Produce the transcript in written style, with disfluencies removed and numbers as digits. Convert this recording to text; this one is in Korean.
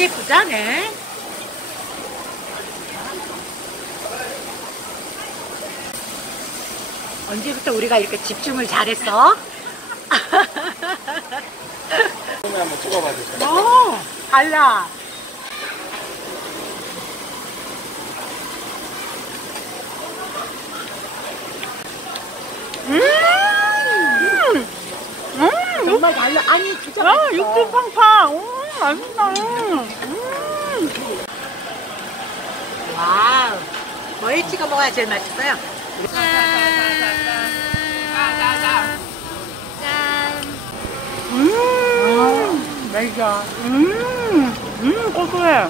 너무 예쁘다네. 언제부터 우리가 이렇게 집중을 잘했어? 처음에 한번 찍어봐 주세요. 달라. 정말 달라. 아니 진짜 맛있어. 육즙 팡팡. 맛있다. 와우. 뭐에 찍어 먹어야 제일 맛있어요? 맛있어. 고소해.